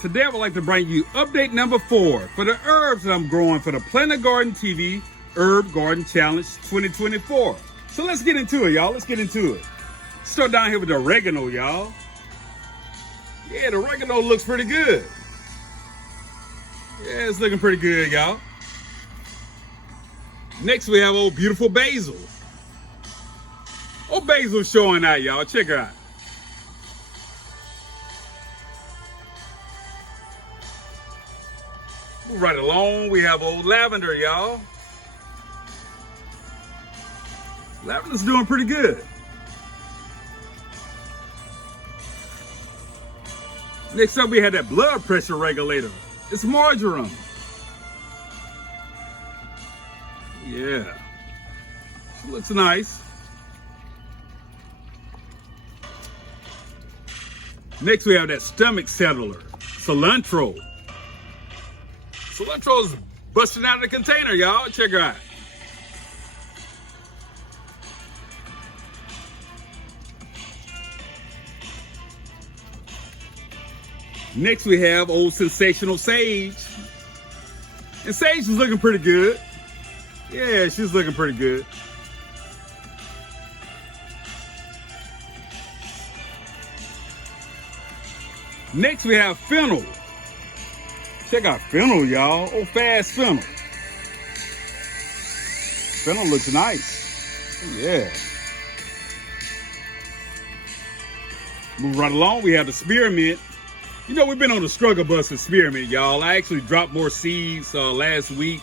Today I would like to bring you update number 4 for the herbs that I'm growing for the Planet Garden TV Herb Garden Challenge 2024. So let's get into it, y'all. Let's get into it. Start down here with the oregano, y'all. Yeah, the oregano looks pretty good. Yeah, it's looking pretty good, y'all. Next we have old beautiful basil. Old basil showing out, y'all. Check her out. Move right along, we have old lavender, y'all. Lavender's doing pretty good. Next up, we have that blood pressure regulator. It's marjoram. Yeah, she looks nice. Next, we have that stomach settler, cilantro. Cilantro's busting out of the container, y'all. Check her out. Next, we have old sensational sage. And sage is looking pretty good. Yeah, she's looking pretty good. Next, we have fennel. Check out fennel, y'all. Old fast fennel. Fennel looks nice. Yeah. Move right along. We have the spearmint. You know, we've been on the struggle bus with spearmint, y'all. I actually dropped more seeds last week,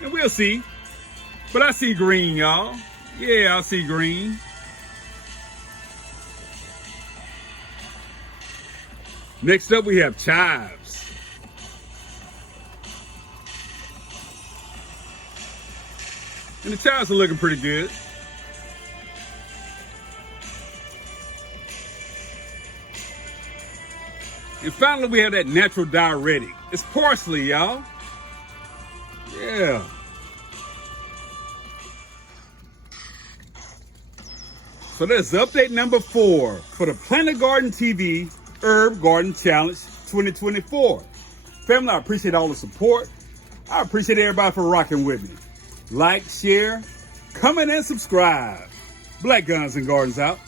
and we'll see. But I see green, y'all. Yeah, I see green. Next up, we have chives. And the chives are looking pretty good. And finally, we have that natural diuretic. It's parsley, y'all. Yeah. So that's update number 4 for the Planet Garden TV Herb Garden Challenge 2024. Family, I appreciate all the support. I appreciate everybody for rocking with me. Like, share, comment, and subscribe. Black Guns and Gardens out.